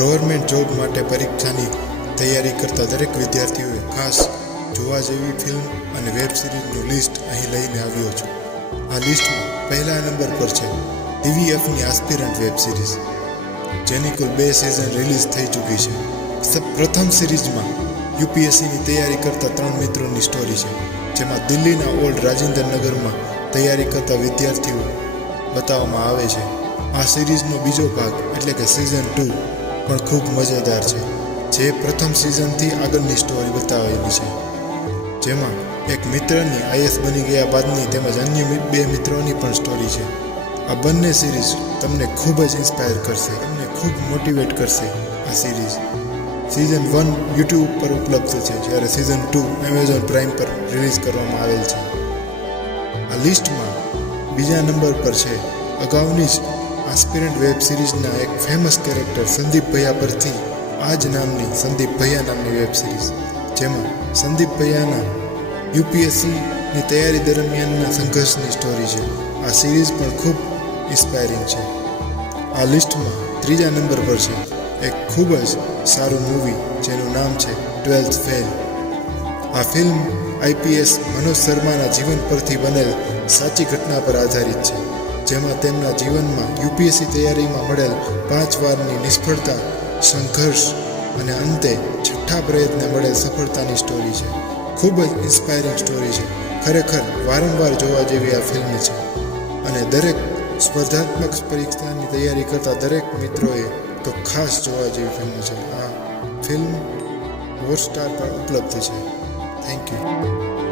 Government job માટે પરીક્ષાની તૈયારી કરતા દરેક વિદ્યાર્થીઓએ ખાસ જોવા જેવી ફિલ્મ અને વેબ સિરીઝનું લિસ્ટ અહીં લઈને આવ્યો છું. આ લિસ્ટમાં પહેલા નંબર પર છે TVFની આસ્પિરન્ટ વેબ સિરીઝ, જેની કુલ 2 સિઝન રિલીઝ થઈ ચૂકી છે. પ્રથમ સિરીઝમાં UPSCની તૈયારી કરતા 3 મિત્રોની સ્ટોરી છે, જેમાં દિલ્હીના ઓલ્ડ રાજેન્દ્ર નગરમાં તૈયારી કરતા વિદ્યાર્થીઓ બતાવવામાં આવે છે. આ સિરીઝનો બીજો ભાગ એટલે કે સિઝન 2 પણ ખૂબ મજેદાર છે, જે પ્રથમ સિઝનથી આગળની સ્ટોરી બતાવેલી છે, જેમાં એક મિત્રની IS બની ગયા બાદની તેમજ અન્ય 2 મિત્રોની પણ સ્ટોરી છે. આ બંને સિરીઝ તમને ખૂબ જ ઇન્સ્પાયર કરશે, તમને ખૂબ મોટિવેટ કરશે. આ સિરીઝ સિઝન 1 YouTube પર ઉપલબ્ધ છે, જ્યારે સિઝન 2 Amazon Prime પર રિલીઝ કરવામાં આવેલ છે. આ લિસ્ટમાં બીજા નંબર પર છે અગાઉની જ આસ્પિરન્ટ વેબ સિરીઝના એક ફેમસ કેરેક્ટર સંદીપ ભૈયા પરથી આ જ નામની સંદીપ ભૈયા નામની વેબ સિરીઝ, જેમાં સંદીપ ભૈયાના UPSCની તૈયારી દરમિયાનના સંઘર્ષની સ્ટોરી છે. આ સિરીઝ પણ ખૂબ ઇન્સ્પાયરિંગ છે. આ લિસ્ટમાં ત્રીજા નંબર પર છે એક ખૂબ જ સારું મૂવી જેનું નામ છે 12th ફેલ. આ ફિલ્મ IPS મનોજ શર્માના જીવન પરથી બનેલ સાચી ઘટના પર આધારિત છે, જેમાં તેમના જીવનમાં UPSC તૈયારીમાં મળેલ 5 વારની નિષ્ફળતા, સંઘર્ષ અને અંતે 6થા પ્રયત્ને મળેલ સફળતાની સ્ટોરી છે. ખૂબ જ ઇન્સ્પાયરિંગ સ્ટોરી છે. ખરેખર વારંવાર જોવા જેવી આ ફિલ્મ છે અને દરેક સ્પર્ધાત્મક પરીક્ષાની તૈયારી કરતા દરેક મિત્રોએ તો ખાસ જોવા જેવી ફિલ્મ છે. આ ફિલ્મ હોટસ્ટાર પર ઉપલબ્ધ છે. Thank you.